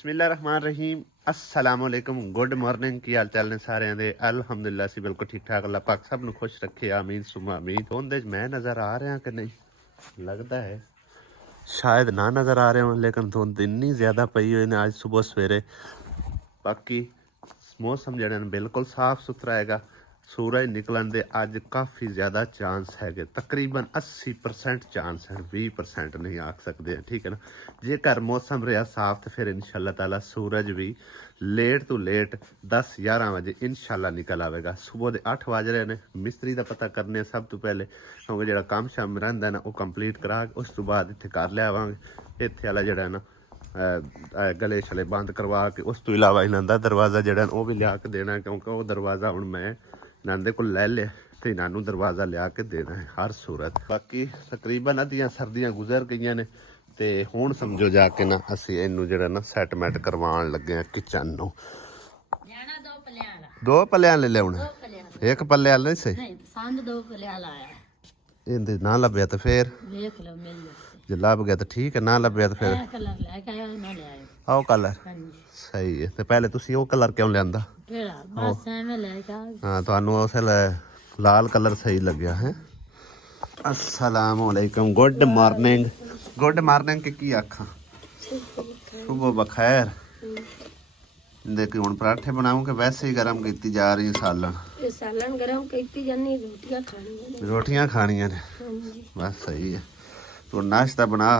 बिस्मिल्लाहिर्रहमानिर्रहीम अस्सलाम वालेकुम गुड मॉर्निंग की हाल चाल ने सारे दे अल्हम्दुलिल्लाह सी बिल्कुल ठीक ठाक अल्लाह पाक सब ਨੂੰ खुश रखे आमीन सुमा आमीन होंदे मैं नज़र आ रहा कि नहीं लगता है शायद ना नज़र आ रहे हो लेकिन धुंध इन्नी ज़्यादा पई हुई ने आज सुबह सवेरे बाकी मौसम ਜਿਹੜਾ ਨੇ ਬਿਲਕੁਲ ਸਾਫ਼ ਸੁਥਰਾ ਹੈਗਾ सूरज निकलन के अज काफ़ी ज़्यादा चांस है तकरीबन 80% चांस है 20% नहीं आख सकते हैं ठीक है ना जेकर मौसम रहा साफ तो फिर इंशाल्लाह ताला सूरज भी लेट तो लेट 10-11 बजे इंशाल्लाह निकल आएगा सुबह के 8 बज रहे हैं मिस्त्री का पता करने सब तो पहले क्योंकि जो काम शाम रहा ना वो कंप्लीट करा उस तो बाद इतने कर लियावांगे इतने वाला जोड़ा ना गले छले बंद करवा के उस तो इलावा इन्हों का दरवाज़ा जोड़ा वो भी लिया के देना क्योंकि वो दरवाज़ा हूँ मैं इन्होंने को लै लिया तो इन्हों दरवाज़ा लिया के देना है हर सूरत बाकी तकरीबन अद्धियां सर्दियां गुजर गई ने तो हुण समझो जाके ना असी इनू जो ना सैटमैट करवान लगे हैं किचन नू दो पल्लियां ले लिया एक पल्ले वाला नहीं सही इन्हें ना लभ्या तो फिर जो लभ गया तो ठीक है ना लभ्या तो फिर आओ कलर सही है तो पहले तुसी वो कलर क्यों लिया हाँ तो उस लाल कलर सही लग्या है अस्सलाम वालेकुम गुड मॉर्निंग की आखा सुबह बखैर देखी हुण पराठे बनाऊं कि वैसे ही गरम की जा रही सालन गरम की जानी रोटियां खानियां ने बस सही है तो नाश्ता बना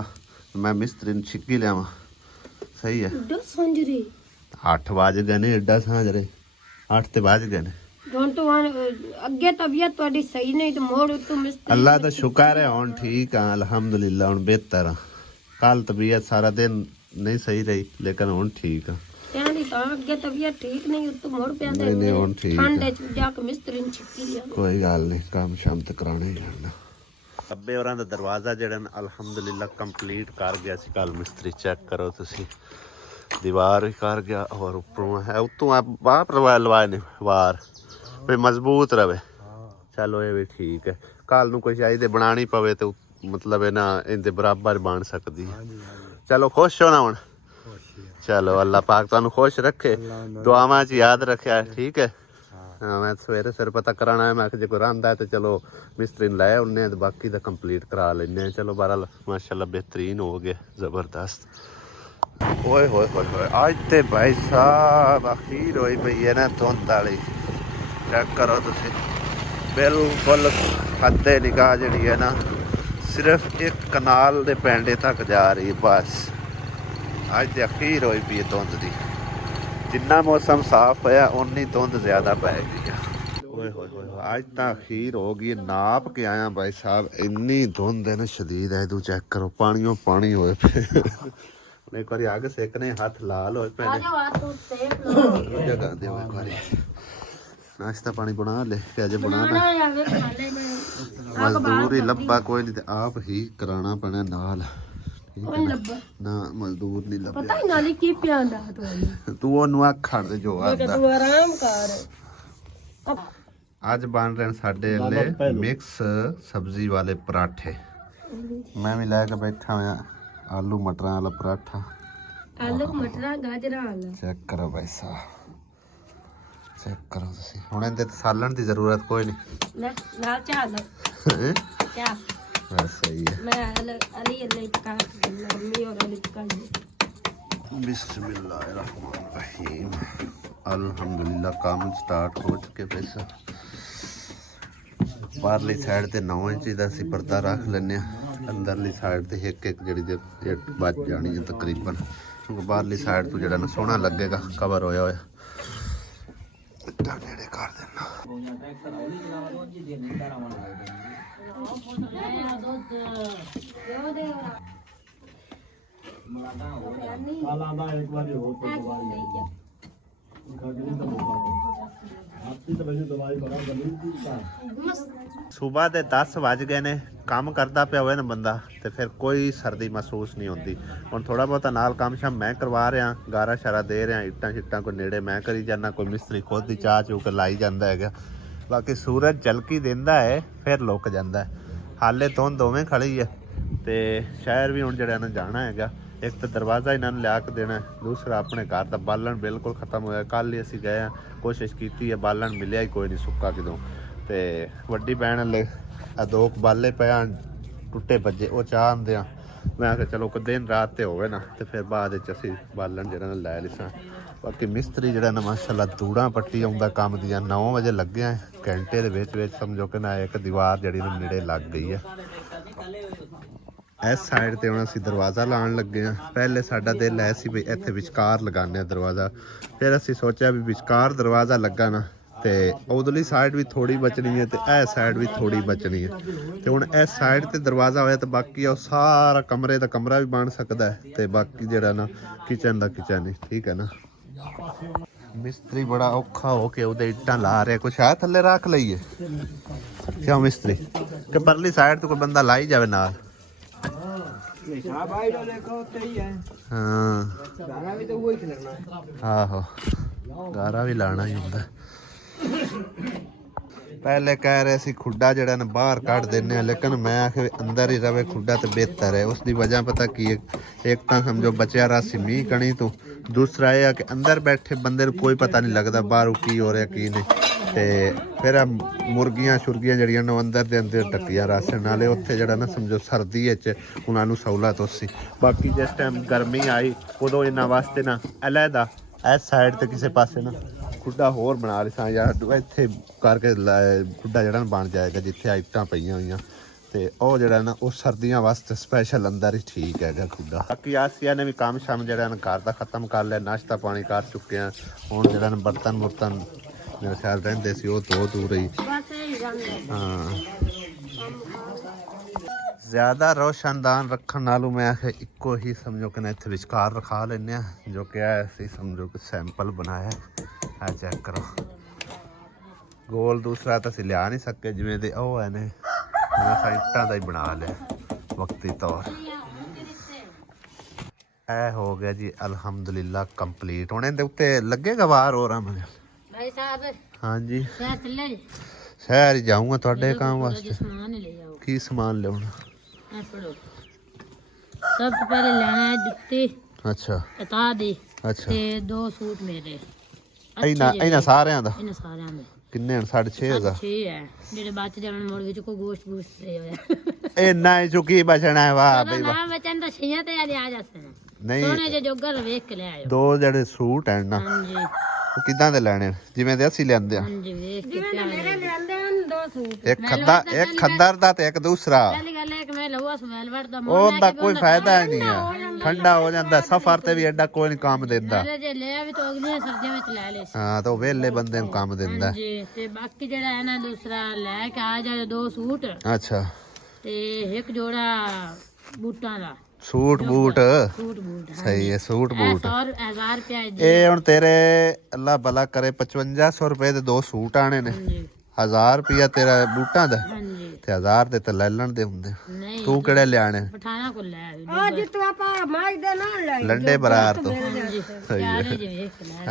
मैं मिस्त्री ने छिक्की लियावा सही है 8 बज गए ने एडा सांझरे 8 ते बज गए ने अगे तबीयत थोड़ी सही नहीं तो मोड़ तू मिस्त्री अल्लाह दा शुक्र है हुण ठीक हां अल्हम्दुलिल्लाह हुण बेहतर हां कल तबीयत सारा दिन नहीं सही रही लेकिन हुण ठीक हां यानी तो अगे तबीयत ठीक नहीं तो मोड़ पे आंदे नहीं हुण ठीक ठंडे च जाके मिस्त्री ने छिक्की लिया कोई गल नहीं काम शाम ते कराने ही करना अब्बे होरां दा दरवाज़ा जेड़ा अल्हम्दुलिल्लाह कंप्लीट कर गया सी कल मिस्त्री चेक करो तुसी दीवार भी कर गया और उपरों है उतों आप बाहर लवाए ने वार भाई मजबूत रहे चलो ये भी ठीक है कल नूं कोई चाहिए बनानी पवे तो मतलब है ना इनके बराबर बन सकती है चलो खुश हो ना हुण चलो अल्लाह पाक तुहानूं खुश रखे दुआवां च याद रखे ठीक है हाँ मैं सवेरे सिर पता कराना है मैं जो कोई रहा है तो चलो मिस्त्री ने लाया उन्हें तो बाकी तो कंप्लीट करा लें चलो बहरहाल माशाल्लाह बेहतरीन हो गया ज़बरदस्त ओए होए होए होए आज तो भाई साहब अखीर होई पई है ना धुंध वाली चेक करो तुसी बिल्कुल हद्दे निगाह जी है ना सिर्फ एक कनाल के पेंडे तक जा रही बस अज तो अखीर होई पई है धुंध की जिन्ना मौसम साफ होया उन्नी धुंध ज्यादा पै गई है ओए होए होए अज तो अखीर हो गई नाप के आया भाई साहब इन्नी धुंध है ना शदीद है तू चेक करो पानियों पानी होए एक बार अग सेकने हाथ लाल होए पे नाश्ता पानी बना ले के अजे बनाना मजदूर ही लब्बा कोई नहीं आप ही कराना पैना नाल ना मजदूर नहीं लब्बे पता ही नाली की प्यांदा तू ओनु आखण दे जो आंदा तू आराम कर आज बन रहे साडे ले मिक्स सब्जी वाले पराठे मैं भी लेके बैठा हुआ आलू मटरा वाला पराठा आलू मटरा गाजरा वाला चेक करो भाई साहब चेक करो तुसी हुण इनते सालन दी जरूरत कोई नहीं ले नाल चाह ले क्या बस सही है मैं अली का मम्मी और अली का बिस्मिल्लाहिर्रहमानिर्रहीम अल्हम्दुलिल्लाह काम स्टार्ट हो चुके पैसा बाहरली साइड ते 9 इंच दा सी पर्दा रख लैने अंदरली साइड ते एक जड़ी बच जानी है तकरीबन क्योंकि बाहरली साइड तो जड़ा ना सोहना लगेगा कवर होया होया नेड़े कर देना सुबह के 10 बज गए ने काम करता पिया होए ना बंदा तो फिर कोई सर्दी महसूस नहीं होती हुण थोड़ा बहुत नाल काम शाम मैं करवा रहा गारा शारा दे रहा इट्टां शिट्टां कोई नेड़े मैं करी जाना कोई मिस्त्री खुद ही चाह चू के लाई जाता है बाकी सूरज झलकी देंदा है फिर लुक जाता है हाले धुंध दोवें खड़ी है तो शहर भी हुण जिहड़ा ना जाना है ਇੱਕ ਤਾਂ ਦਰਵਾਜ਼ਾ ਇਹਨਾਂ ਨੂੰ ਲਿਆ ਕੇ ਦੇਣਾ, ਦੂਸਰਾ ਆਪਣੇ ਘਰ ਦਾ ਬਾਲਣ ਬਿਲਕੁਲ ਖਤਮ ਹੋਇਆ। ਕੱਲ੍ਹ ਹੀ ਅਸੀਂ ਗਏ ਹਾਂ, ਕੋਸ਼ਿਸ਼ ਕੀਤੀ ਹੈ, ਬਾਲਣ ਮਿਲਿਆ ਹੀ ਕੋਈ ਨਹੀਂ ਸੁੱਕਾ ਕਿਦੋਂ। ਤੇ ਵੱਡੀ ਭੈਣ ਲੈ ਆ 2 ਬਾਲੇ ਪਿਆ ਟੁੱਟੇ ਭੱਜੇ, ਉਹ ਚਾਹ ਆਉਂਦੇ ਆ। ਮੈਂ ਕਿਹਾ ਚਲੋ ਕੋਈ ਦਿਨ ਰਾਤ ਤੇ ਹੋਵੇ ਨਾ, ਤੇ ਫਿਰ ਬਾਅਦ ਵਿੱਚ ਅਸੀਂ ਬਾਲਣ ਜਿਹੜਾ ਲੈ ਲਿਸਾਂ। ਬਾਕੀ ਮਿਸਤਰੀ ਜਿਹੜਾ ਨਾ ਮਾਸ਼ਾਅੱਲਾ ਧੂੜਾਂ ਪੱਟੀ ਆਉਂਦਾ ਕੰਮ ਦੀਆਂ। 9 ਵਜੇ ਲੱਗਿਆ, ਘੰਟੇ ਦੇ ਵਿੱਚ ਸਮਝੋ ਕਿ ਨਾ ਇੱਕ ਦੀਵਾਰ ਜਿਹੜੀ ਨਾ ਨੇੜੇ ਲੱਗ ਗਈ ਹੈ। ਇਸ ਸਾਈਡ ਤੇ ਹੁਣ ਅਸੀਂ ਦਰਵਾਜ਼ਾ ਲਾਉਣ ਲੱਗੇ ਹਾਂ। ਪਹਿਲੇ ਸਾਡਾ ਦਿਲ ਐ ਸੀ ਵੀ ਇੱਥੇ ਵਿਚਕਾਰ ਲਗਾਉਂਦੇ ਹਾਂ ਦਰਵਾਜ਼ਾ, ਫਿਰ ਅਸੀਂ ਸੋਚਿਆ ਵੀ ਵਿਚਕਾਰ ਦਰਵਾਜ਼ਾ ਲੱਗਾ ਨਾ ਤੇ ਉਧਰਲੀ ਸਾਈਡ ਵੀ ਥੋੜੀ ਬਚਣੀ ਹੈ ਤੇ ਇਹ ਸਾਈਡ ਵੀ ਥੋੜੀ ਬਚਣੀ ਹੈ। ਤੇ ਹੁਣ ਇਸ ਸਾਈਡ ਤੇ ਦਰਵਾਜ਼ਾ ਹੋਇਆ ਤਾਂ ਬਾਕੀ ਉਹ ਸਾਰਾ ਕਮਰੇ ਦਾ ਕਮਰਾ ਵੀ ਬਣ ਸਕਦਾ ਹੈ ਤੇ ਬਾਕੀ ਜਿਹੜਾ ਨਾ ਕਿਚਨ ਦਾ ਕਿਚਨ ਹੀ, ਠੀਕ ਹੈ ਨਾ। ਮਿਸਤਰੀ ਬੜਾ ਔਖਾ ਹੋ ਕੇ ਉਹਦੇ ਇੱਟਾਂ ਲਾ ਰਿਹਾ, ਕੁਛ ਆ ਥੱਲੇ ਰੱਖ ਲਈਏ ਕਿਉਂ ਮਿਸਤਰੀ, ਕਿ ਪਰਲੀ ਸਾਈਡ ਤੋਂ ਕੋਈ ਬੰਦਾ ਲਾਈ ਜਾਵੇ ਨਾਲ। ਹਾਂ ਆਹੋ ਗਾਰਾ ਵੀ ਲਾਣਾ ਹੀ ਹੁੰਦਾ। ਪਹਿਲੇ ਕਹਿ ਰਹੇ ਸੀ ਖੁੱਡਾ ਜਿਹੜਾ ਨਾ ਬਾਹਰ ਕੱਢ ਦਿੰਦੇ ਆ, ਲੇਕਿਨ ਮੈਂ ਆਖਿਆ ਅੰਦਰ ਹੀ ਰਵੇ ਖੁੱਡਾ ਤੇ ਬਿਹਤਰ ਹੈ। ਉਸ ਦੀ ਵਜ੍ਹਾ ਪਤਾ ਕੀ ਹੈ, ਇੱਕ ਤਾਂ ਸਮਝੋ ਬਚਿਆ ਰਾਸੀ ਮੀਂਹ ਕਣੀ ਤੋਂ, ਦੂਸਰਾ ਇਹ ਆ ਕਿ ਅੰਦਰ ਬੈਠੇ ਬੰਦੇ ਨੂੰ ਕੋਈ ਪਤਾ ਨਹੀਂ ਲੱਗਦਾ ਬਾਹਰੋਂ ਕੀ ਹੋ ਰਿਹਾ ਕੀ ਨਹੀਂ। ਤੇ ਫਿਰ ਮੁਰਗੀਆਂ ਸ਼ੁਰਗੀਆਂ ਜਿਹੜੀਆਂ ਨੇ ਅੰਦਰ ਦੇ ਅੰਦਰ ਢੱਕੀਆਂ ਰਾਸ਼ਨ ਨਾਲੇ, ਉੱਥੇ ਜਿਹੜਾ ਨਾ ਸਮਝੋ ਸਰਦੀ ਵਿੱਚ ਉਹਨਾਂ ਨੂੰ ਸਹੂਲਤ ਸੀ। ਬਾਕੀ ਜਿਸ ਟਾਈਮ ਗਰਮੀ ਆਈ ਉਦੋਂ ਇਹਨਾਂ ਵਾਸਤੇ ਨਾ ਅਲੱਗਾ ਇਸ ਸਾਈਡ ਤੇ ਕਿਸੇ ਪਾਸੇ ਨਾ ਖੁੱਡਾ ਹੋਰ ਬਣਾ ਲਿਆ ਯਾਰ, ਇੱਥੇ ਕਰਕੇ ਖੁੱਡਾ ਜਿਹੜਾ ਬਣ ਜਾਏਗਾ ਜਿੱਥੇ ਇੱਟਾਂ ਪਈਆਂ ਹੋਈਆਂ। ਤੇ ਉਹ ਜਿਹੜਾ ਨਾ ਉਹ ਸਰਦੀਆਂ ਵਾਸਤੇ ਸਪੈਸ਼ਲ ਅੰਦਰ ਹੀ ਠੀਕ ਹੈਗਾ ਖੁੱਡਾ। ਬਾਕੀ ਆਸੀਆ ਨੇ ਵੀ ਕੰਮ ਸ਼ਾਮ ਜਿਹੜਾ ਨਾ ਘਰ ਦਾ ਖਤਮ ਕਰ ਲਿਆ, ਨਾਸ਼ਤਾ ਪਾਣੀ ਕਰ ਚੁੱਕੇ ਆ। ਹੁਣ ਜਿਹੜਾ ਨਾ ਬਰਤਨ ਮੇਰੇ ਖਿਆਲ ਰਹਿੰਦੇ ਸੀ ਉਹ ਧੋ ਧੂ ਰਹੀ। ਹਾਂ ਜ਼ਿਆਦਾ ਰੋਸ਼ਨਦਾਨ ਰੱਖਣ ਨਾਲੋਂ ਮੈਂ ਆਖਿਆ ਇੱਕੋ ਹੀ ਸਮਝੋ ਕਿ ਨਾ ਇੱਥੇ ਵਿਚਕਾਰ ਰਖਾ ਲੈਂਦੇ ਆ, ਜੋ ਕਿ ਅਸੀਂ ਸਮਝੋ ਕਿ ਸੈਂਪਲ ਬਣਾਇਆ। ਆ ਚੈੱਕ ਕਰੋ, ਗੋਲ ਦੂਸਰਾ ਤਾਂ ਅਸੀਂ ਲਿਆ ਨਹੀਂ ਸਕੇ ਜਿਵੇਂ ਦੇ ਉਹ ਹੈ ਨੇ, ਇੱਟਾਂ ਦਾ ਹੀ ਬਣਾ ਲਿਆ ਵਕਤੀ ਤੌਰ। ਇਹ ਹੋ ਗਿਆ ਜੀ ਅਲਹਮਦੁਲਿਲਾ ਕੰਪਲੀਟ। ਹੁਣ ਇਹਦੇ ਉੱਤੇ ਲੱਗੇਗਾ ਵਾਰ ਹੋਰ ਆ ਭਾਈ ਸਾਹਿਬ? ਹਾਂਜੀ ਸ਼ਹਿਰ ਹੀ ਜਾਊਂਗਾ ਤੁਹਾਡੇ ਕੰਮ ਵਾਸਤੇ। ਕੀ ਸਮਾਨ ਲਿਆਉਣਾ? ਸਭ ਤੋਂ ਪਹਿਲੇ ਲੈਣਾ ਹੈ ਜੁੱਤੀ। ਅੱਛਾ ਅਤਾ ਦੀ। ਅੱਛਾ ਤੇ 2 ਸੂਟ ਮੇਰੇ। ਇਹਨਾਂ ਸਾਰਿਆਂ ਦਾ ਦੇ ਕਿੰਨੇ ਹਨ? 6,500। 6 ਹੈ ਜਿਹੜੇ ਬਚ ਜਾਣ ਮੁੜ ਵਿੱਚ ਕੋ ਗੋਸ਼ਤ ਗੋਸ਼ਤ ਦੇ ਹੋਇਆ ਇੰਨਾ ਹੀ ਚੁੱਕੀ ਬਚਣਾ ਹੈ। ਵਾਹ ਬਈ ਵਾਹ। ਨਾ ਬਚਣ ਤਾਂ ਛੀਆਂ ਤੇ ਆ ਜਾ ਸਕਦੇ ਨੇ। ਨਹੀਂ ਸੋਨੇ ਜੇ ਜੋਗਰ ਵੇਖ ਕੇ ਲੈ ਆਇਓ। 2 ਜਿਹੜੇ ਸੂਟ ਹਨ ਨਾ, ਹਾਂਜੀ ਉਹ ਕਿੱਦਾਂ ਦੇ ਲੈਣੇ ਜਿਵੇਂ ਦੇ ਅਸੀਂ ਲੈਂਦੇ ਆ? ਹਾਂਜੀ ਵੇਖ ਕੇ ਮੇਰੇ ਲੈਂਦੇ ਹਨ 2 ਸੂਟ। ਇੱਕ ਖੱਦਰ ਦਾ ਤੇ ਇੱਕ ਦੂਸਰਾ। ਪਹਿਲੀ ਗੱਲ ਹੈ ਕਿ ਮੈਂ ਲਊਆ ਸਮੈਲ ਵੜਦਾ ਉਹਦਾ ਕੋਈ ਫਾਇਦਾ ਨਹੀਂ ਹੈ, ਠੰਡਾ ਹੋ ਜਾਂਦਾ। ਸਫ਼ਰ ਤੇ ਵੀ ਐਡਾ ਕੋਈ ਨਹੀਂ ਕੰਮ ਦਿੰਦਾ। ਜੇ ਲਿਆ ਵੀ ਤਾਂ ਅਗਲੀਆਂ ਸਰਦੀਆਂ ਵਿੱਚ ਲੈ ਲੈ। ਹਾਂ ਤਾਂ ਉਹ ਵਿਹਲੇ ਬੰਦੇ ਨੂੰ ਕੰਮ ਦਿੰਦਾ। ਹਾਂਜੀ ਤੇ ਬਾਕੀ ਜਿਹੜਾ ਹੈ ਨਾ ਦੂਸਰਾ ਲੈ ਕੇ ਆ ਜਾ 2 ਸੂਟ। ਅੱਛਾ ਤੇ ਇੱਕ ਜੋੜਾ ਬੂਟਾਂ ਦਾ। ਸੂਟ ਬੂਟ ਸਹੀ ਹੈ, ਸੂਟ ਬੂਟ 1000 ਰੁਪਏ। ਇਹ ਹੁਣ ਤੇਰੇ ਅੱਲਾ ਭਲਾ ਕਰੇ 5500 ਰੁਪਏ ਦੇ 2 ਸੂਟ ਆਣੇ ਨੇ। 1000 ਰੁਪਇਆ ਤੇਰਾ ਬੂਟਾਂ ਦਾ ਤੇ 1000 ਦੇ ਤੇ ਲੈ ਲੈਣ ਦੇ ਹੁੰਦੇ। ਤੂੰ ਕਿਹੜੇ ਲਿਆਣੇ? ਪਠਾਣਾ ਕੋਲ ਲੈ ਆ ਜੀ ਤੂੰ ਆਪਾਂ ਮਾਈ ਦੇ ਨਾਲ ਲੈ ਲੰਡੇ ਬਰਾਰ ਤੋਂ।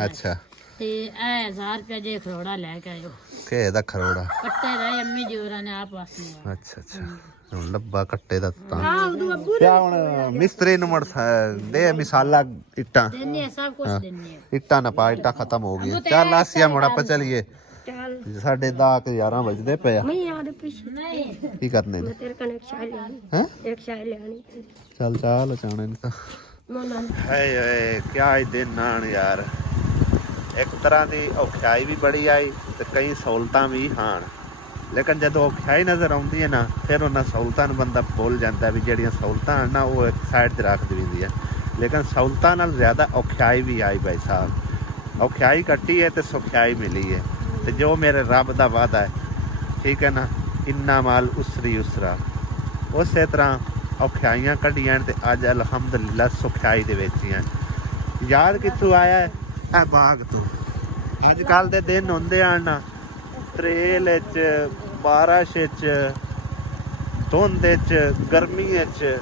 ਅੱਛਾ ਤੇ ਇਹ 1000 ਰੁਪਏ ਜੇ ਖਰੋੜਾ ਲੈ ਕੇ ਆਇਓ। ਕਿ ਇਹਦਾ ਖਰੋੜਾ ਕੱਟੇ ਦਾ ਅੰਮੀ ਜੋਰਾਂ ਨੇ ਆਪ ਵਾਸਤੇ। ਅੱਛਾ ਅੱਛਾ ਹੁਣ ਲੱਭਾ ਕੱਟੇ ਦਾ ਤਾਂ ਕਿਆ ਹੁਣ ਮਿਸਤਰੀ ਨੂੰ ਮੜ ਦੇ ਮਿਸਾਲਾ ਇੱਟਾਂ ਦਿੰਨੇ ਸਭ ਕੁਝ ਦਿੰਨੇ ਇੱਟਾਂ ਨਾ ਪਾ, ਇੱਟਾਂ ਖਤਮ ਹੋ ਗਈਆਂ। ਚੱਲ ਆਸੀਆ ਮੁੜ ਆਪਾਂ ਚਲੀਏ, ਸਾਡੇ 10-11 ਵਜਦੇ ਪਏ ਆ। ਨਹੀਂ ਕੀ ਕਰਨੇ ਨੇ? ਹੈ ਚੱਲ ਚਾਲ ਚਾਣੇ ਨਹੀਂ ਤਾਂ ਹਾਏ ਹਾਏ ਕਿਆ ਹੀ ਦਿਨ ਆਣ ਯਾਰ। ਇੱਕ ਤਰ੍ਹਾਂ ਦੀ ਔਖਾਈ ਵੀ ਬੜੀ ਆਈ ਤੇ ਕਈ ਸਹੂਲਤਾਂ ਵੀ ਹਨ, ਲੇਕਿਨ ਜਦੋਂ ਔਖਾਈ ਨਜ਼ਰ ਆਉਂਦੀ ਹੈ ਨਾ ਫਿਰ ਉਹਨਾਂ ਸਹੂਲਤਾਂ ਨੂੰ ਬੰਦਾ ਭੁੱਲ ਜਾਂਦਾ ਵੀ ਜਿਹੜੀਆਂ ਸਹੂਲਤਾਂ ਹਨ ਨਾ ਉਹ ਇੱਕ ਸਾਈਡ 'ਤੇ ਰੱਖ ਦਿੰਦੀ ਹੈ। ਲੇਕਿਨ ਸਹੂਲਤਾਂ ਨਾਲ ਜ਼ਿਆਦਾ ਔਖਾਈ ਵੀ ਆਈ ਭਾਈ ਸਾਹਿਬ। ਔਖਾਈ ਕੱਟੀ ਹੈ ਤੇ ਸੁਖਾਈ ਮਿਲੀ ਹੈ। ਤੇ ਜੋ ਮੇਰੇ ਰੱਬ ਦਾ ਵਾਅਦਾ ਹੈ, ਠੀਕ ਹੈ ਨਾ, ਇੰਨਾ ਮਾਲ ਉਸਰੀ ਉਸਰਾ, ਉਸੇ ਤਰ੍ਹਾਂ ਔਖਾਈਆਂ ਕੱਢੀਆਂ ਤੇ ਅੱਜ ਅਲਹਮਦੁਲਿਲਾ ਸੁਖਾਈ ਦੇ ਵਿੱਚ ਹੀ। ਯਾਦ ਕਿੱਥੋਂ ਆਇਆ ਇਹ ਬਾਗ ਤੋਂ। ਅੱਜ ਕੱਲ੍ਹ ਦੇ ਦਿਨ ਹੁੰਦੇ ਹਨ ਨਾ ਤਰੇਲ ਵਿੱਚ, ਬਾਰਿਸ਼ ਵਿੱਚ, ਧੁੰਦ ਵਿੱਚ, ਗਰਮੀ ਵਿੱਚ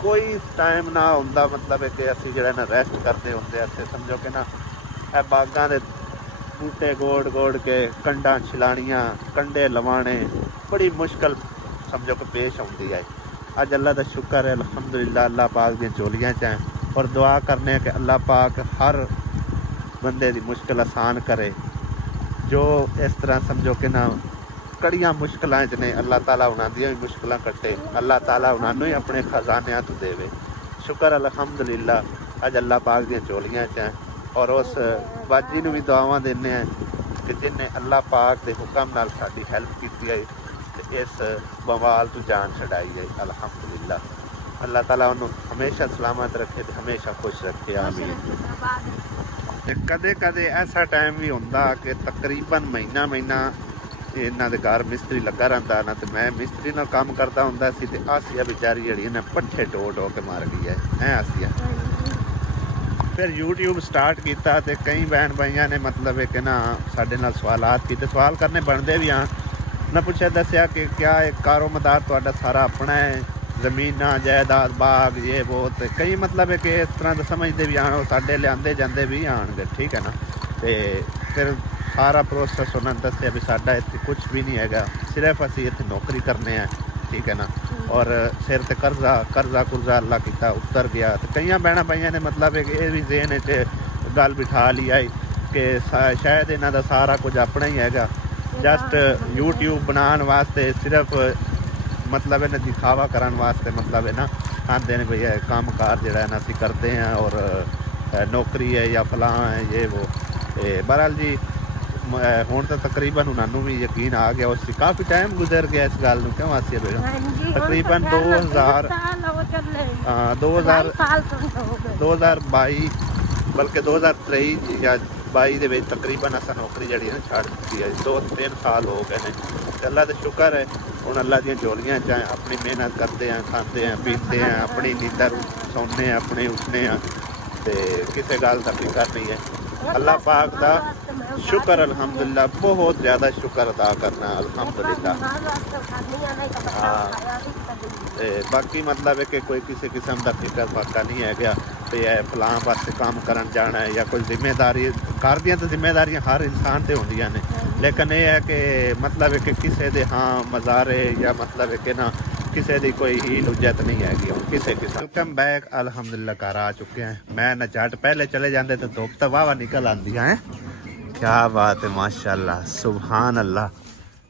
ਕੋਈ ਟਾਈਮ ਨਾ ਹੁੰਦਾ ਮਤਲਬ ਹੈ ਕਿ ਅਸੀਂ ਜਿਹੜਾ ਨਾ ਰੈਸਟ ਕਰਦੇ ਹੁੰਦੇ। ਅਸੀਂ ਸਮਝੋ ਕਿ ਨਾ ਇਹ ਬਾਗਾਂ ਦੇ ਬੂਟੇ ਗੋੜ ਕੇ ਕੰਡਾਂ ਛਿਲਾਣੀਆਂ, ਕੰਡੇ ਲਵਾਣੇ ਬੜੀ ਮੁਸ਼ਕਲ ਸਮਝੋ ਕਿ ਪੇਸ਼ ਆਉਂਦੀ ਹੈ। अज अल्लाह का शुक्र है अल्हम्दुलिल्लाह अल्लाह पाक दी झोलियां च हैं और दुआ करने कि अल्लाह पाक हर बंदे दी मुश्किल आसान करे जो इस तरह समझो कि ना कड़ियां मुश्किलां च ने अल्लाह ताला उन्हां दियां भी मुश्किलां कट्टे अल्लाह ताला उन्हां नूं ही अपने खजानियां तो देवे शुक्र अल्हम्दुलिल्लाह अज अल्लाह पाक दी झोलियां च हैं और उस बाजी नूं भी दुआवां देने हैं कि जिन्हें अल्लाह पाक के हुक्म नाल साडी हेल्प की है इस बवाल तो जान छड़ाई है अल्हम्दुलिल्लाह अल्लाह ताला उन्होंने हमेशा सलामत रखे ते हमेशा खुश रखे आमीन। कदे कदे ऐसा टाइम भी होंदा कि तकरीबन महीना इन्हां दे घर मिस्त्री लगा रहिंदा ना ते मैं मिस्त्री नाल काम करदा हुंदा सी ते आसिया बेचारी जिहड़ी ने पट्ठे ढो के मार गई है आसिया। फिर यूट्यूब स्टार्ट किया तो कई बहन भाइयों ने मतलब है कि ना साढ़े नाल सवालात किए सवाल करने बनते भी हाँ ना पूछा दसिया कि क्या एक कारोमदार तुहाडा सारा अपना है जमीन जायदाद बाग ये वो तो कई मतलब है कि इस तरह का समझते भी आन साढ़े लियाते जाते भी आनगे ठीक है ना तो फिर सारा प्रोसैस उन्होंने दसिया भी साडा इत्थे कुछ भी नहीं है सिर्फ असी इत्थे नौकरी करने हैं ठीक है ना और सिर ते कर्जा कुर्जा अल्लाह किता उतर गया तो कई बहना भाइयों ने मतलब है कि ये भी ज़हन च गल बिठा ली आई कि शायद इन्हां दा सारा कुछ अपना ही हैगा जस्ट यूट्यूब बनाने वास्ते सिर्फ मतलब इन्हें दिखावा करने वास्ते मतलब है ना आते हैं भैया काम कार जो है ना असी करते हैं और नौकरी है या फलां है ये वो बहरहाल जी हुण तो तकरीबन उन्होंने भी यकीन आ गया उससे काफ़ी टाइम गुजर गया इस गल नूं क्यों आसिया बेगम तकरीबन 2022 बल्कि 2023 या 22 दे विच तकरीबन असां नौकरी जिहड़ी ना छड्ड दित्ती है 2-3 साल हो गए हैं अल्लाह का शुक्र है हुण अल्लाह दी झोलियां च अपनी मेहनत करते हैं खाते हैं पीते हैं अपनी नींदर सौने हैं अपने उठने हैं तो किसी गल का फिक्र नहीं है अल्लाह पाक का शुक्र अल्हम्दुलिल्लाह बहुत ज़्यादा शुक्र अदा करना अल्हम्दुलिल्लाह। हाँ बाकी मतलब है कि कोई किसी किस्म का फिक्र फाका नहीं है गया तो फलां पासे काम करन जाना है या कोई जिम्मेदारी घर दियां तो जिम्मेदारियां हर इंसान से होंदियां ने लेकिन यह है कि मतलब है कि किसी दे हाँ मज़ारे या मतलब है कि ना किसी की कोई हील उज्जत नहीं हैगी किसी किस्म। वेलकम बैक अल्हम्दुलिल्लाह घर आ चुके हैं मैं न झट पहले चले जाते तो धुप तो वाह निकल आती है क्या बात है माशाल्लाह सुभान अल्लाह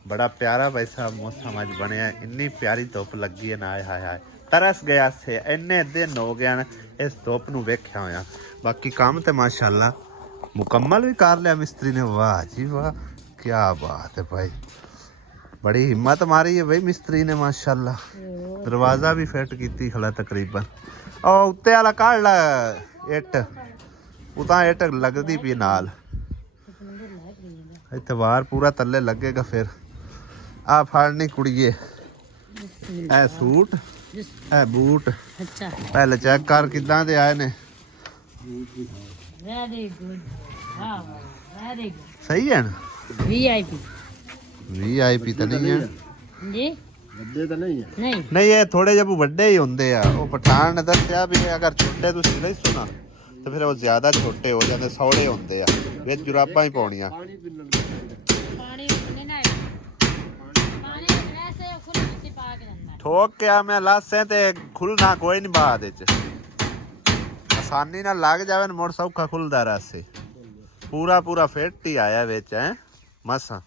बड़ा प्यारा वैसा मौसम अज बनया इन्नी प्यारी धुप लगी है ना आए हाय हाय तरस गया से इन्ने दिन हो गए इस धुप नूं वेख्या होया बाकी काम तो माशाल्लाह मुकम्मल भी कर लिया मिस्त्री ने वाह जी वाह क्या बात है भाई बड़ी हिम्मत मारी है भाई मिस्त्री ने माशाल्लाह दरवाजा भी फिट की खड़ा तकरीबन और उत्ते वाला काढ़ ला इट उतां इट लगती पी नाल इतवार पूरा तले लगेगा फिर आ फाड़नी कुड़िए ए सूट ए बूट अच्छा पहले चेक कर किदां दे आए ने वेरी गुड वाह वेरी गुड सही है ना वीआईपी तो नहीं है जी ਵੱਡੇ ਤਾਂ ਨਹੀਂ ਹੈ नहीं ये थोड़े जब ਵੱਡੇ ही होंगे आ वो पठान ने दसिया भी अगर छोटे तुसीं नहीं सुना तो फिर वो ज्यादा छोटे हो जाते सौड़े होंगे आ विच जुराबां ही पाउणियां ਪਾਣੀ ਪੀਣ ਨੂੰ पानी नहीं ना पानी ऐसे खुला से पा के रखना ठोक के आ मैं लासे ते खुलना कोई नहीं बाद विच आसानी नाल लग जावे मुड़ सौखा खुलदा रसे पूरा फिट ही आया विच है मसा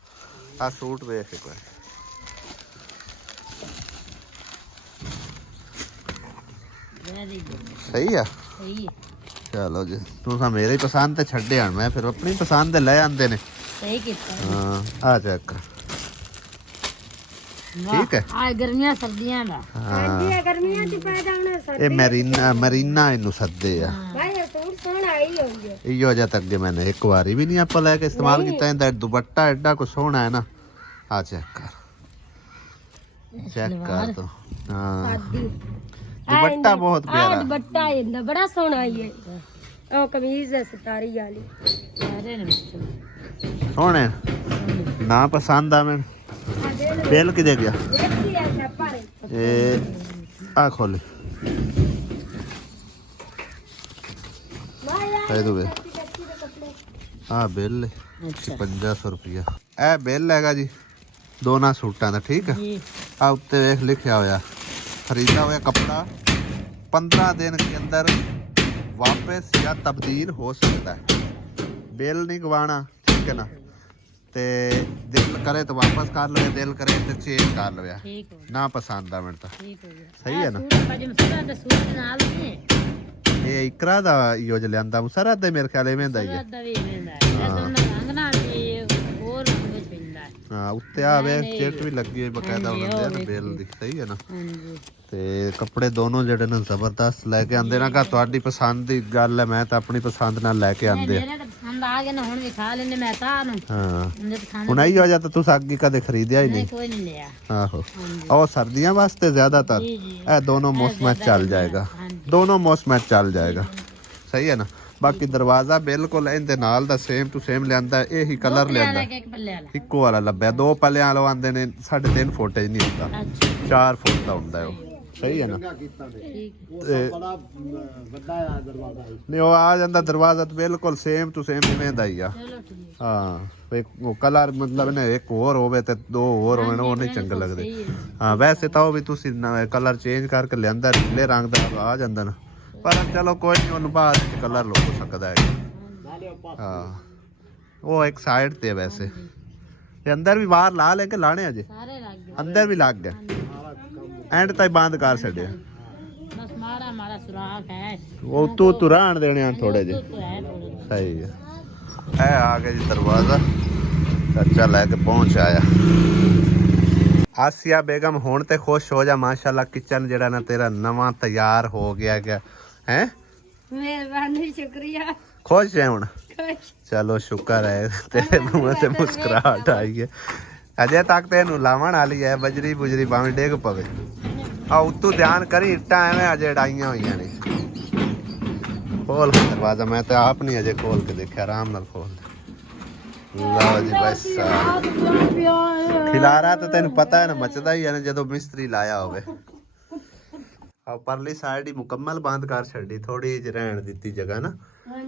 आ सूट वेख एक बार वेरी गुड सही है सही है चलो जी तू मेरी पसंद ते छड्डे हन मैं फिर अपनी पसंद दे ले आंदे ने सही किया हाँ आ चेक कर ठीक है आ गर्मियां सर्दियां दा हाँ गर्मियां च पैदा होना सर ये मरीना इनू सदे आ भाई सूट सोहना आई होंगे इो जहा तक मैंने एक बारी भी नहीं आप लैके इस्तेमाल किया दुपट्टा एडा कुछ सोहना है ना आ चेक कर तो हाँ दुपट्टा बहुत प्यारा दुपट्टा इंदा बड़ा सोहना आई है ओ कमीज है सितारी वाली अरे न सोहने ना पसंद आ मैं बिल कि दे गया देखी है छापर ए आ खोले कह दो आ बिल अच्छा 5500 रुपया ए बिल हैगा जी दोनों सूटां दा ठीक है जी आ उत्ते वेख लिखिया होया खरीदा हुआ कपड़ा 15 दिन के अंदर वापस या तब्दील हो सकता है। बिल नहीं गवाना, ठीक है ना। ते दिल करे तो वापस कर लो, दिल करे तो चेंज कर लो। ठीक हो ना पसंद आ मैंने तो ठीक हो गया सही है ना। सूट पजामा सूट ਦਾ ਸੂਟ ਨਾਲ ਨਹੀਂ ये इकरा दा यो ज लियांदा मुसरत दे मेरे ख्याल में दा ही है। ਦਾ ਵੀ ਲੈਂਦਾ ਹੈ ਐਸਾ ਉਹਨਾਂ ਰੰਗ ਨਾਲ ਵੀ ਹੋਰ ਰੰਗ ਵਿੱਚ ਪੈਂਦਾ ਹੈ हाँ उत्ते आवे चेक भी लगी हुई बकायदा उन्होंने दे बिल दी, सही है ना। ਹਾਂਜੀ ਤੇ ਕੱਪੜੇ ਦੋਨੋਂ ਜਿਹੜੇ ਨੇ ਜ਼ਬਰਦਸਤ ਲੈ ਕੇ ਆਂਦੇ ਨਾ। ਕਾ ਤੁਹਾਡੀ ਪਸੰਦ ਦੀ ਗੱਲ ਹੈ, ਮੈਂ ਤਾਂ ਆਪਣੀ ਪਸੰਦ ਨਾਲ ਲੈ ਕੇ ਆਂਦੇ ਆ। ਮੇਰੇ ਤਾਂ ਪਸੰਦ ਆ ਗਏ ਨਾ, ਹੁਣ ਵੀ ਖਾ ਲੈਂਦੇ ਮੈਂ ਤਾਂ ਨੂੰ ਹਾਂ ਉਹਦੇ ਪਸੰਦ ਹੁਣ ਆਈ ਹੋ ਜਾ ਤਾਂ ਤੁਸੀਂ ਅੱਗੇ ਕਦੇ ਖਰੀਦਿਆ ਹੀ ਨਹੀਂ ਨਹੀਂ। ਕੋਈ ਨਹੀਂ ਲਿਆ ਆਹੋ और सर्दियां वास्ते ज्यादातर जी, जी। ਇਹ दोनों मौसम चल जाएगा, दोनों मौसम चल जाएगा, सही है ना। बाकी दरवाजा बिल्कुल इनके नाल दा सेम टू सेम लियांदा, यही कलर लियांदा, ਇੱਕ ਪੱਲੇ ਵਾਲਾ ਇੱਕੋ ਵਾਲਾ ਲੱਭਿਆ। 2 ਪੱਲਿਆਂ ਵਾਲਾ ਆਂਦੇ ਨੇ 3.5 ਫੁੱਟ ਹੀ ਨਹੀਂ ਹੁੰਦਾ, ਅੱਛਾ 4 ਫੁੱਟ ਦਾ ਹੁੰਦਾ ਉਹ, ਸਹੀ ਹੈ ਨਾ। ਠੀਕ ਉਹ ਤਾਂ ਬੜਾ ਵੱਡਾ ਆ ਦਰਵਾਜ਼ਾ ਹੈ। ਨਹੀਂ ਉਹ ਆ ਜਾਂਦਾ ਦਰਵਾਜ਼ਾ ਤਾਂ ਬਿਲਕੁਲ ਸੇਮ ਟੂ ਸੇਮ ਇਵੇਂ ਦਾ ਹੀ ਆ। ਚਲੋ ਠੀਕ ਹਾਂ ਇੱਕ ਉਹ ਕਲਰ ਮਤਲਬ ਨੇ ਇੱਕ ਹੋਰ ਹੋਵੇ ਤੇ 2 ਹੋਰ ਹੋਣ, ਉਹ ਨਹੀਂ ਚੰਗੇ ਲੱਗਦੇ। ਸਹੀ ਹੈ ਹਾਂ ਵੈਸੇ ਤਾਂ ਉਹ ਵੀ ਤੁਸੀਂ ਕਲਰ ਚੇਂਜ ਕਰਕੇ ਲਿਆਂਦਾ, ਨੀਲੇ ਰੰਗ ਦਾ ਆ ਜਾਂਦਾ ਨਾ। ਪਰ ਚਲੋ ਕੋਈ ਨਹੀਂ, ਉਹਨੂੰ ਬਾਅਦ ਵਿੱਚ ਕਲਰ ਹੋ ਸਕਦਾ ਹੈ। ਹਾਂ ਉਹ ਇੱਕ ਸਾਈਡ ਤੇ ਵੈਸੇ ਤੇ ਅੰਦਰ ਵੀ ਬਾਹਰ ਲਾ ਲੈ ਕੇ ਲਾਣੇ ਅਜੇ, ਸਾਰੇ ਲੱਗ ਗਏ ਅੰਦਰ ਵੀ ਲੱਗ ਗਿਆ। ਐਂਡ ਤਾਈ ਬੰਦ ਕਰ ਛੱਡਿਆ। ਬਸ ਮਾੜਾ ਸੁਰਾਖ ਹੈ ਉਹ ਤੂੰ ਰਹਿਣ ਦੇਣੇ ਆ ਥੋੜੇ ਜਿਹੇ, तो है थोड़े ਸਹੀ ਹੈ। ਇਹ ਆ ਗਿਆ ਜੀ ਦਰਵਾਜ਼ਾ, ਚਾਚਾ ਲੈ ਕੇ ਪਹੁੰਚ ਆਇਆ। ਆਸਿਆ ਬੇਗਮ ਹੁਣ ਤੇ ਖੁਸ਼ ਹੋ ਜਾ, ਮਾਸ਼ਾਅੱਲਾ ਕਿਚਨ ਜਿਹੜਾ ਨਾ ਤੇਰਾ ਨਵਾਂ ਤਿਆਰ ਹੋ ਗਿਆ ਹੈ। ਮਿਹਰਬਾਨੀ ਸ਼ੁਕਰੀਆ खुश है हूं? चलो शुक्र है, तेरे मुंह से मुस्कुराहट आई है। अजय तक तेन लावन वाली है, बजरी बुजरी भावे डेग पवे। आ उत्तू ध्यान करी, इट्टा एवं अजय डाइया हुई ने। खोल दरवाजा, मैं तो आप नहीं अजय खोल के देखा, आराम नाल खोल। लो जी बस खिलारा तो तेन पता है ना मचदा ही है ना जदों मिस्त्री लाया होवे। परली साइड ही मुकम्मल बंद कर छड़ी, थोड़ी ਜਿਹੀ ਰਹਿਣ ਦਿੱਤੀ ਜਗ੍ਹਾ ਨਾ,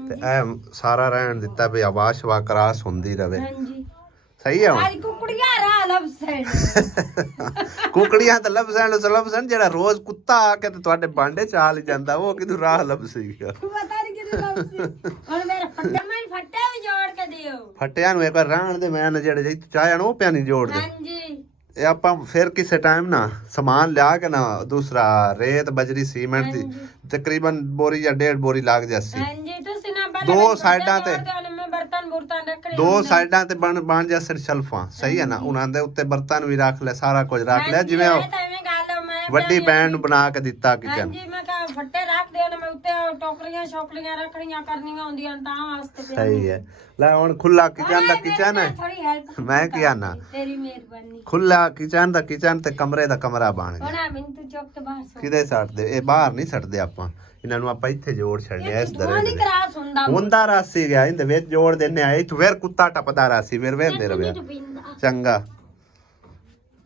ਤੇ ਇਹ ਸਾਰਾ ਰਹਿਣ ਦਿੱਤਾ ਵੀ ਆਵਾਜ਼ ਸ਼ਵਾ ਕਰਾਸ ਹੁੰਦੀ ਰਵੇ। ਹਾਂਜੀ ਸਹੀ ਹੈ ਹੁਣ। ਅੱਜ ਕੁਕੜੀਆਂ ਰਾਹ ਲੱਭਸਣ ਕੁਕੜੀਆਂ ਤਾਂ ਲੱਭਸਣ ਜਿਹੜਾ ਰੋਜ਼ ਕੁੱਤਾ ਆ ਕੇ ਤੇ ਤੁਹਾਡੇ ਬਾਂਡੇ ਚਾਲ ਜਾਂਦਾ, ਉਹ ਕਿਦੋਂ ਰਾਹ ਲੱਭਸੇਗਾ। ਪਤਾ ਨਹੀਂ ਕਿਹਨੂੰ ਲੱਭਸੀ। ਹੁਣ ਮੇਰੇ ਫੱਟੇ ਵੀ ਜੋੜ ਕੇ ਦਿਓ। ਫੱਟਿਆਂ ਨੂੰ ਇੱਕ ਵਾਰ ਰਹਿਣ ਦੇ, ਮੈਂ ਜਿਹੜੇ ਜੀ ਚਾਹਣ ਉਹ ਪਿਆ ਨਹੀਂ ਜੋੜਦੇ। ਹਾਂਜੀ ਇਹ ਆਪਾਂ ਫਿਰ ਕਿਸੇ ਟਾਈਮ ਨਾ ਸਮਾਨ ਲਿਆ ਕੇ ਨਾ, ਦੂਸਰਾ ਰੇਤ ਬਜਰੀ ਸੀਮੈਂਟ ਦੀ ਤਕਰੀਬਨ ਬੋਰੀ ਜਾਂ 1.5 ਬੋਰੀ ਲੱਗ ਜਾਸੀ। ਹਾਂਜੀ ਤੁਸੀਂ ਨਾ ਦੋ ਸਾਈਡਾਂ ਤੇ ਮੈਂ ਬਰਤਨ ਰੱਖਣੇ, 2 ਸਾਈਡਾਂ ਤੇ ਬਣ ਜਾਸਣ ਸ਼ਲਫਾਂ, ਸਹੀ ਹੈ ਨਾ। ਉਹਨਾਂ ਦੇ ਉੱਤੇ ਬਰਤਨ ਵੀ ਰੱਖ ਲੈ, ਸਾਰਾ ਕੁਝ ਰੱਖ ਲਿਆ, ਜਿਵੇਂ ਉਹ ਵੱਡੀ ਬੈਂਡ ਨੂੰ ਬਣਾ ਕੇ ਦਿੱਤਾ ਕਿਚਨ। ਹਾਂਜੀ ਮੈਂ ਕਹਾ ਫੱਟੇ ਰੱਖ ਦਿਓ ਨਾ, ਮੈਂ ਉੱਤੇ ਟੋਕਰੀਆਂ ਸ਼ੋਕਰੀਆਂ ਰੱਖਣੀਆਂ ਕਰਨੀਆਂ ਹੁੰਦੀਆਂ ਤਾਂ ਵਾਸਤੇ। ਸਹੀ ਹੈ। ਲੈ ਹੁਣ ਖੁੱਲਾ ਕਿਚਨ ਦਾ ਕਿਚਨ ਹੈ। ਥੋੜੀ ਹੈਲਪ ਮੈਂ ਕੀ ਆਨਾ, ਤੇਰੀ ਮਿਹਰਬਾਨੀ। ਖੁੱਲਾ ਕਿਚਨ ਦਾ ਕਿਚਨ ਤੇ ਕਮਰੇ ਦਾ ਕਮਰਾ ਬਣ ਗਿਆ। ਹੁਣ ਮੈਨੂੰ ਤੂੰ ਚੁੱਕ ਤੇ ਬਾਹਰ ਸੋ ਕਿਦੇ ਛੱਡਦੇ, ਇਹ ਬਾਹਰ ਨਹੀਂ ਛੱਡਦੇ ਆਪਾਂ, ਇਹਨਾਂ ਨੂੰ ਆਪਾਂ ਇੱਥੇ ਜੋੜ ਛੱਡਿਆ ਇਸ ਨਹੀਂ ਦਰੇ ਕਰਾਸ ਹੁੰਦਾ ਹੁੰਦਾ ਰਾਸੀ ਗਿਆ, ਇਹਦੇ ਵਿੱਚ ਜੋੜ ਦਿੰਨੇ ਆ। ਇੱਥੇ ਫਿਰ ਕੁੱਤਾ ਟੱਪਦਾ ਰਾਸੀ, ਫਿਰ ਵੇਂਦੇ ਰਵੇ ਚੰਗਾ।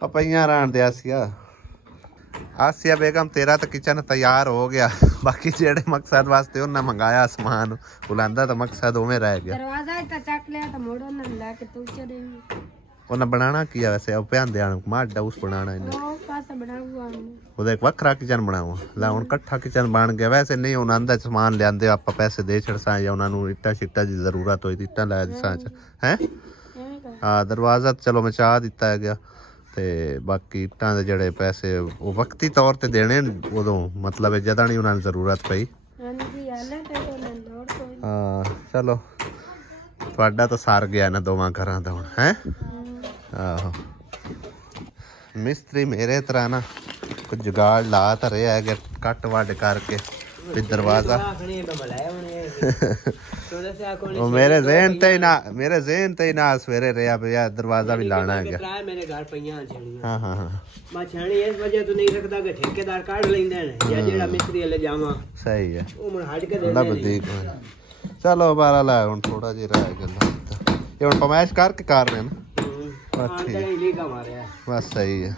ਪਪਈਆਂ ਰਾਣ ਦਿਆ ਸੀਗਾ। ਆਸਿਆ ਬੇਗਮ ਤੇਰਾ ਤਾਂ ਕਿਚਨ ਤਿਆਰ ਹੋ ਗਿਆ, ਬਾਕੀ ਜਿਹੜੇ ਮਕਸਦ ਵਾਸਤੇ ਉਹਨਾਂ ਮੰਗਾਇਆ ਸਮਾਨ ਬੁਲਾਂਦਾ ਤਾਂ ਮਕਸਦ ਉਵੇਂ ਰਹਿ ਗਿਆ। ਦਰਵਾਜ਼ਾ ਤਾਂ ਚੱਕ ਲਿਆ ਤਾਂ ਮੋੜੋ ਨਾ ਲੈ ਕੇ ਤੂੰ ਚਲੇ ਉਹਨਾਂ ਬਣਾਣਾ ਕੀ ਆ ਵੈਸੇ, ਉਹ ਪਿਆਂਦੇ ਆਣ ਮਾਡਾ ਉਸ ਬਣਾਣਾ ਇਹਨੇ, ਉਹ ਪਾਸਾ ਬਣਾਊਗਾ ਉਹਦਾ ਇੱਕ ਵੱਖਰਾ ਕਿਚਨ ਬਣਾਵਾ। ਲੈ ਹੁਣ ਇਕੱਠਾ ਕਿਚਨ ਬਣ ਗਿਆ। ਵੈਸੇ ਨਹੀਂ ਉਹਨਾਂ ਦਾ ਸਮਾਨ ਲਿਆਂਦੇ ਆਪਾਂ ਪੈਸੇ ਦੇ ਛੜਸਾਂ, ਜਾਂ ਉਹਨਾਂ ਨੂੰ ਇੱਟਾਂ ਸ਼ਿੱਟਾਂ ਦੀ ਜ਼ਰੂਰਤ ਹੋਈ ਇੱਟਾਂ ਲੈ ਦਿਸਾਂ ਚ ਹੈ। ਹਾਂ ਦਰਵਾਜ਼ਾ ਚਲੋ ਮਚਾ ਦਿੱਤਾ ਗਿਆ, ਤੇ ਬਾਕੀ ਇੱਟਾਂ ਦੇ ਜਿਹੜੇ ਪੈਸੇ ਉਹ ਵਕਤੀ ਤੌਰ ਤੇ ਦੇਣੇ ਉਦੋਂ, ਮਤਲਬ ਜਦੋਂ ਨਹੀਂ ਉਹਨਾਂ ਨੂੰ ਜ਼ਰੂਰਤ ਪਈ। ਹਾਂ ਚਲੋ ਤੁਹਾਡਾ ਤਾਂ ਸਰ ਗਿਆ ਨਾ ਦੋਵਾਂ ਘਰਾਂ ਦਾ ਹੁਣ ਹੈ। ਆਹੋ ਮਿਸਤਰੀ ਮੇਰੇ ਤਰ੍ਹਾਂ ਨਾ ਕੁਝ ਜੁਗਾੜ ਲਾ ਤਾਂ ਰਿਹਾ ਹੈਗਾ, ਕੱਟ ਵੱਢ ਕਰਕੇ ਵੀ ਦਰਵਾਜ਼ਾ। ਉਹ ਮੇਰੇ ਜ਼ਹਿਨ ਤੇ ਹੀ ਨਾ ਸਵੇਰੇ ਰਿਹਾ ਵੀ ਯਾਰ ਦਰਵਾਜ਼ਾ ਵੀ ਲਾਣਾ ਹੈਗਾ। ਮੇਰੇ ਘਰ ਪਈਆਂ ਛੇੜੀਆਂ। ਹਾਂ ਹਾਂ ਹਾਂ ਮੈਂ ਛੇੜੀ ਇਸ ਵਜ੍ਹਾ ਤੋਂ ਨਹੀਂ ਰੱਖਦਾ ਕਿ ਠੇਕੇਦਾਰ ਕੱਢ ਲੈਂਦੇ ਨੇ, ਜਾਂ ਜਿਹੜਾ ਮਿਸਤਰੀ ਲੈ ਜਾਵਾਂ ਸਹੀ ਹੈ। ਉਹ ਮਨ ਹਟ ਕੇ ਦੇ ਲੱਭਦੀ ਚਲੋ ਬਾਰਾ ਲੈ ਹੁਣ ਥੋੜਾ ਜਿਹਾ ਰਹਿ ਗਿਆ। ਇਹ ਹੁਣ ਪਮਾਇਸ਼ ਕਰਕੇ ਕਰ ਰਹੇ ਨਾ। ਬਸ ਸਹੀ ਹੈ।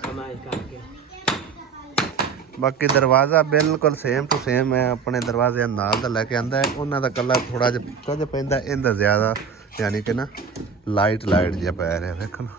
ਬਾਕੀ ਦਰਵਾਜ਼ਾ ਬਿਲਕੁਲ ਸੇਮ ਟੂ ਸੇਮ ਮੈਂ ਆਪਣੇ ਦਰਵਾਜ਼ੇ ਨਾਲ ਦਾ ਲੈ ਕੇ ਆਂਦਾ। ਉਹਨਾਂ ਦਾ ਕਲਰ ਥੋੜਾ ਜਿਹਾ ਫਿੱਕਾ ਜਿਹਾ ਪੈਂਦਾ, ਇਹਦਾ ਜ਼ਿਆਦਾ ਯਾਨੀ ਕਿ ਨਾ ਲਾਈਟ ਜਿਹਾ ਪੈ ਰਿਹਾ ਵੇਖੋ ਨਾ।